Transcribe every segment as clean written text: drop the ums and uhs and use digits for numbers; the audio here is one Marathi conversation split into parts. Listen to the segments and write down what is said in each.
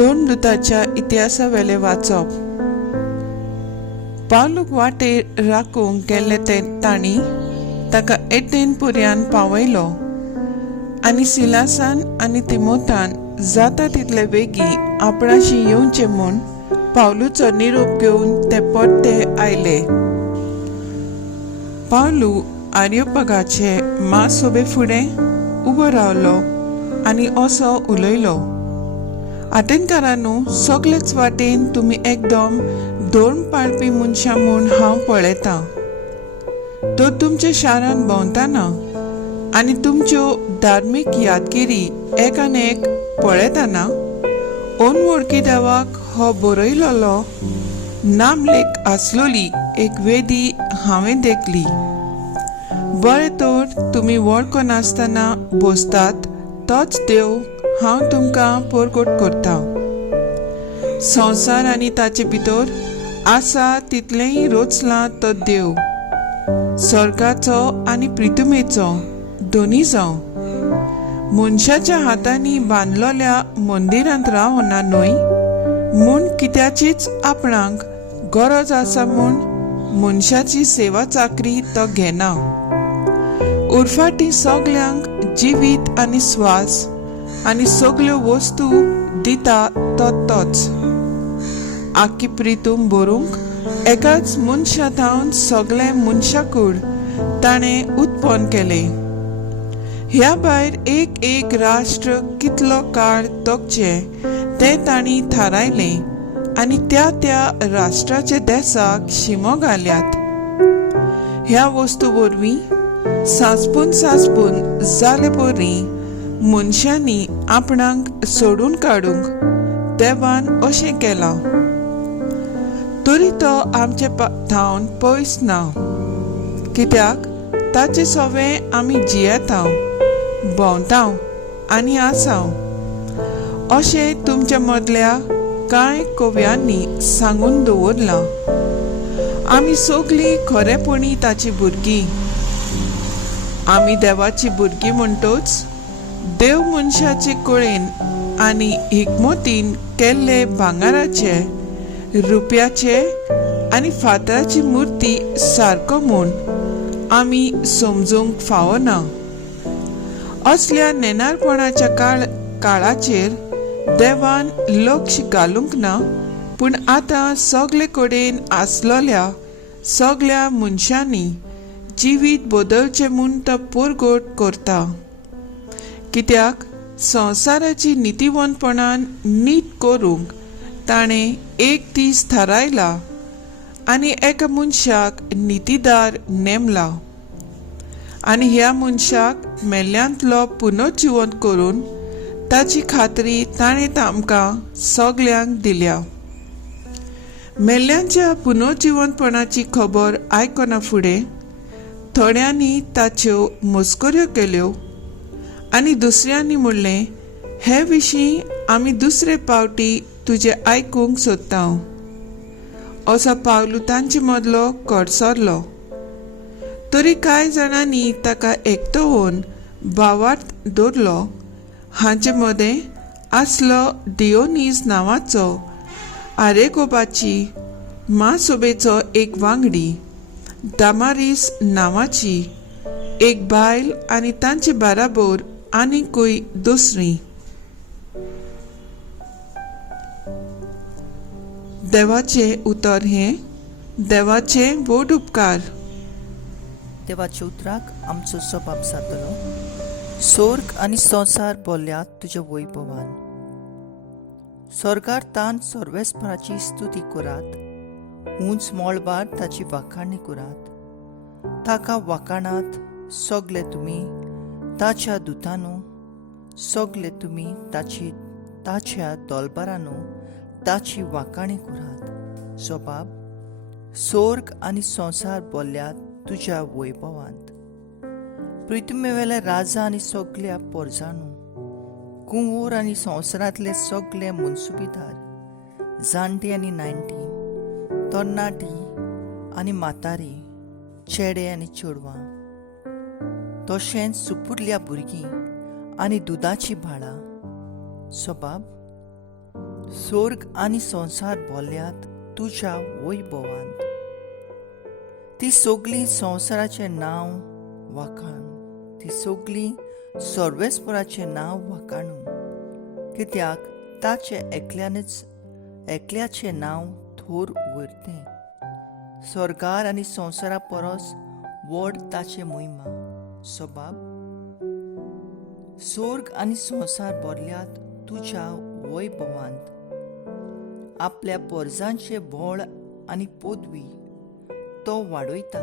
दोन दुताच्या इतिहासावेले वाचप. पावलूक वाटेर राखूंक गेल्ले तांणी ताका एथेन पर्यान पावयलो आनी सिलासान आनी तिमोथान जाता तितले बेगी आपणाशी येवचें म्हूण पावलूचो निरोप घेवन ते परते आयले. पावलू आर्योपागाचे महासोबे फुडें उबो रावलो आनी असो उलयलो, आतेनकारांनो, सगळेच वाटेन तुमी एकदम धोरण पाळपी मनशां म्हूण हांव पळयतां. तो तुमच्या शारान भोंवताना आनी तुमच्यो धार्मीक यादगिरी एकान एक पळयताना ओनवळखी देवाक हो बरयलोलो नामलेख आसलोली एक वेदी हांवें देखली. बरें तर तुमी वळखो नासतना बसतात तोच देव हांव तुमकां परगट करता. संवसार आनी ताचे भितर आसा तितलेंय रोचला तो देव, स्वर्गाचो आनी पृथ्वीचो दोनी जावं. मनशाच्या हातांनी बांदलोल्या मंदिरांत रावना न्हय म्हूण कित्याचीच आपणाक गरज आसा म्हूण मनशाची सेवा चाकरी तो घेना. उरफाटी सगल्यांक जिवीत आनी स्वास आनी सगल्यो वस्तू दिता तोच. आख्खी प्रितूम भरूंक एकाच मनशांत हांव सगळे मनशाकूड ताणें उत्पन्न केले. ह्या भायर एक एक राष्ट्र कितलो काळ तगचे ते तांणी थारायले आनी त्या त्या राष्ट्राचे देसाक शिमो घाल्यात. ह्या वस्तू वरवीं सांचपून जाले परी मनशांनी आपणाक सोडून काडूंक देवान अशें केलां. तरी तो आमचे थावन पयस ना, कित्याक ताचे सवें आमी जियेता, भोंवतां आनी आसां अशें तुमच्या मदल्या कांय कव्यांनी सांगून दवरलां. आमी सगळीं खरेपणी ताची भुरगीं. आमी देवाची भुरगीं म्हणटोच देव मनशाचे कळेन आनी हिकमतीन केल्ले भांगाराचे, रुपयाचे आनी फातराची मुर्ती सारको म्हूण आमी समजूंक फावना. असल्या नेनारपणाच्या काळाचेर देवान लक्ष घालूंक ना, पूण आतां सगळे कडेन आसलोल्या सगळ्या मनशांनी जिवीत बदलचें म्हूण तो परगट करता. कित्याक संवसाराची नितीवंतपणान नीट करूंक ताणें एक दीस थारायला आनी एका मनशाक नितीदार नेमला आनी ह्या मनशाक मेल्ल्यांतलो पुनर्जिवंत करून ताची खात्री ताणें आमकां सगल्यांक दिल्या. मेल्ल्यांच्या पुनर्जिवंतपणाची खबर आयकना फुडें थोड्यांनी ताच्यो मस्कऱ्यो केल्यो आनी दुसऱ्यांनी म्हणलें, हे विशीं आमी दुसरे पावटी तुजें आयकूंक सोदता. असो पावलू तांचे मदलो कडसरलो. तरी कांय जाणांनी ताका एकटोवन भावार्थ दवरलो. हांचे मदें आसलो दियोनीस नांवाचो आरेकोपाची महासोबेचो एक वांगडी, दामारीस नांवाची एक बायल आनी तांचे बाराबर आनीकूय दुसरी. देवाचे उतर हे देवाचे व्हड उपकार. देवाच्या उतराक आमचो सबाब जातलो. स्वर्ग आनी संवसार बोल्ल्यात तुज्या वैभवान. स्वर्गार तान सर्वेस्पराची स्तुती करात, उंच मोळबार ताची वाखाणणी करात. ताका वाखाणात सगळे तुमी ताच्या दुतांनो, सगळे तुमी ताच्या दोलबारांनो ताची वाखाणी करात. सोबाब, स्वर्ग आनी संवसार बोल्ल्यात तुज्या वैभवांत. पृथ्वीवेले राजा आनी सगळ्या परजांनो, कुंवर आनी संवसारांतले सगळे मनसुबेदार, जाणटी आनी नायण्टी, तरणाटी आनी म्हातारी, चेडे आनी चेडवां, तशेंच सुपुरल्या भुरगीं आनी दुदाची भाडां. सोबाब, स्वर्ग आनी संसार भरल्यात तुज्या वैभवांत. ती सगळी संसाराचें नांव वाखाण, ती सगळी सर्वेस्पराचें नांव वाखाणू, कित्याक ताचे एकल्याचें नांव थोर उरतें. स्वर्गार आनी संवसारा परस व्हड ताचे महिमा. सबाब स्वर्ग आनी संवसार भरल्यात तुज्या वैभवांत. आपल्या परजांचे बळ आनी पदवी तो वाडयता.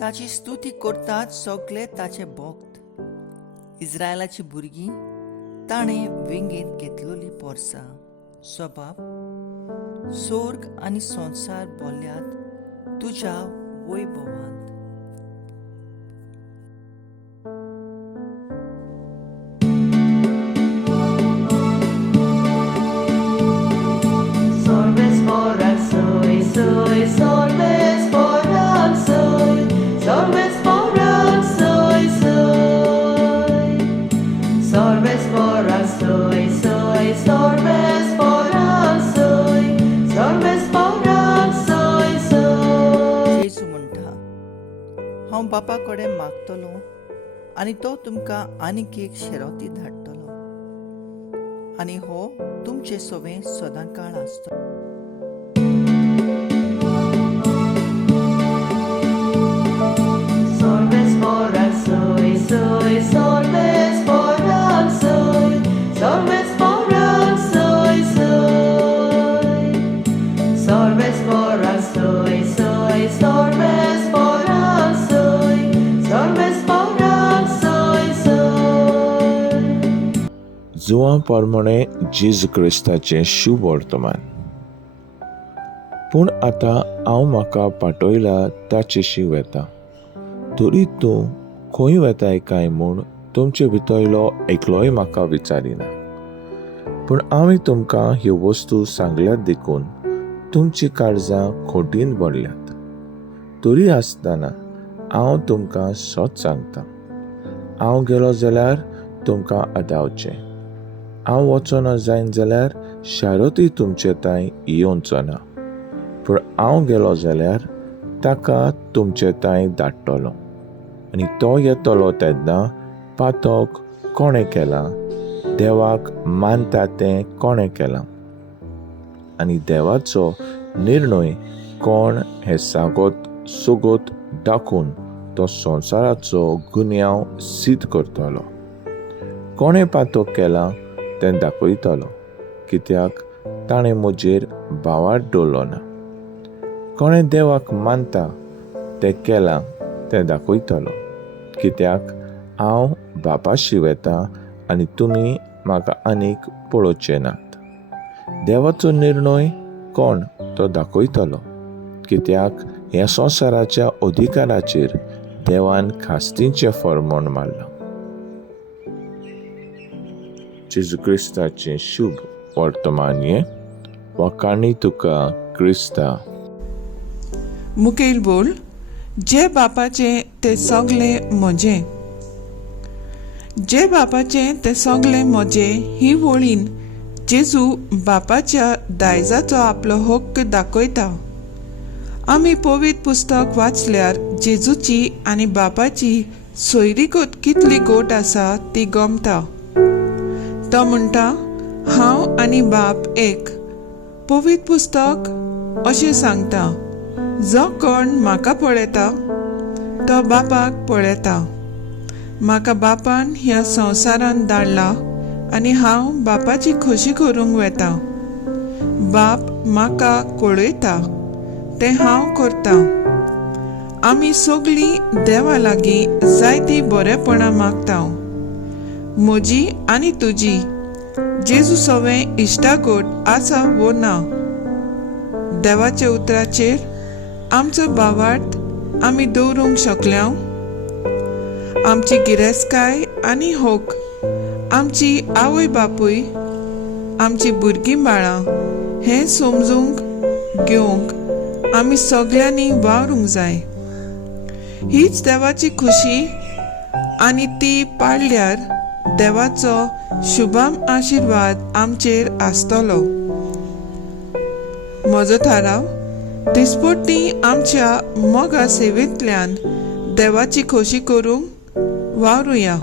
ताची स्तुती करतात सगळे ताचे भक्त. इस्रायलाची भुरगीं ताणें वेंगेत घेतलेली पोरसां. सबाब स्वर्ग आनी संवसार भरल्यात तुज्या वैभवांत. हांव बापा कडेन मागतलो आनी तो तुमकां आनीक एक शेरोती धाडटलो, आनी हो तुमचे सवें सदांकाळ आसतलो. जुवां प्रमाणे जेजू क्रिस्ताचें शुभ वर्तमान. पूण आतां हांव म्हाका पाठयला ताचेशी वेता. तरी तूं खंय वेताय काय म्हूण तुमचे भितरलो एकलोय म्हाका विचारिना. पूण हांवें तुमकां ह्यो वस्तू सांगल्यात देखून तुमची काळजां खोटीन भरल्यात. तरी आसतना हांव तुमकां सत सांगता, हांव गेलो जाल्यार तुमकां आदावचें. हांव वचोना जायन जाल्यार शारोती तुमचे ताईं येवचो ना. पूण हांव गेलो जाल्यार ताका तुमचे ताईं धाडटलो. आनी तो येतलो तेन्ना पातोक कोणें केलां, देवाक मानता तें कोणें केलां, आनी देवाचो निर्णय कोण हें सोगोत दाखोवन तो संवसाराचो गुन्यांव सिद्ध करतलो. कोणें पातोक केलां तें दाखयतलो, कित्याक ताणें म्हजेर भावार्थ दवरलो ना. कोणें देवाक मानता तें केलां तें दाखयतलो, कित्याक हांव बापाशी वेतां आनी तुमी म्हाका आनीक पळोवचे नात. देवाचो निर्णय कोण तो दाखयतलो, कित्याक ह्या संवसाराच्या अधिकाराचेर देवान खास्तीचें फर्मोण मारलां. जेजू क्रिस्ताचें शुभ वर्तमान हें वखाणी तुका क्रिस्ता. मुखेल बोल, जे बापाचे ते सगळे म्हजे. जे बापाचे ते सगळे म्हजे ही वळीन जेजू बापाच्या दायजाचो आपलो हक्क दाखयता. आमी पवित्र पुस्तक वाचल्यार जेजूची आनी बापाची सोयरीकोत कितली गोट आसा ती गमता. तो म्हणटा, हांव आनी बाप एक. पवित्र पुस्तक अशें सांगता, जो कोण म्हाका पळयता तो बापाक पळयता. म्हाका बापान ह्या संवसारान धाडला आनी हांव बापाची खोशी करूंक वेता. बाप म्हाका कळयता तें हांव करता. आमी सगळीं देवा लागीं जायतीं बरेपणां मागता, म्हजी आनी तुजी. जेजू सवें इश्टागोट आसा वो ना. देवाच्या उतराचेर आमचो भावार्थ आमी दवरूंक शकल्या. आमची गिरेस्तकाय आनी होक, आमची आवय बापूय, आमची भुरगीं बाळां हें समजूंक घेवंक आमी सगळ्यांनी वावरूंक जाय. हीच देवाची खुशी आनी ती पाळल्यार देवाचो शुभम आशिर्वाद आमचेर आसतलो. म्हजो थाराव, दिसपट्टी आमच्या मोगा सेवेंतल्यान देवाची खोशी करूंक वावरुया.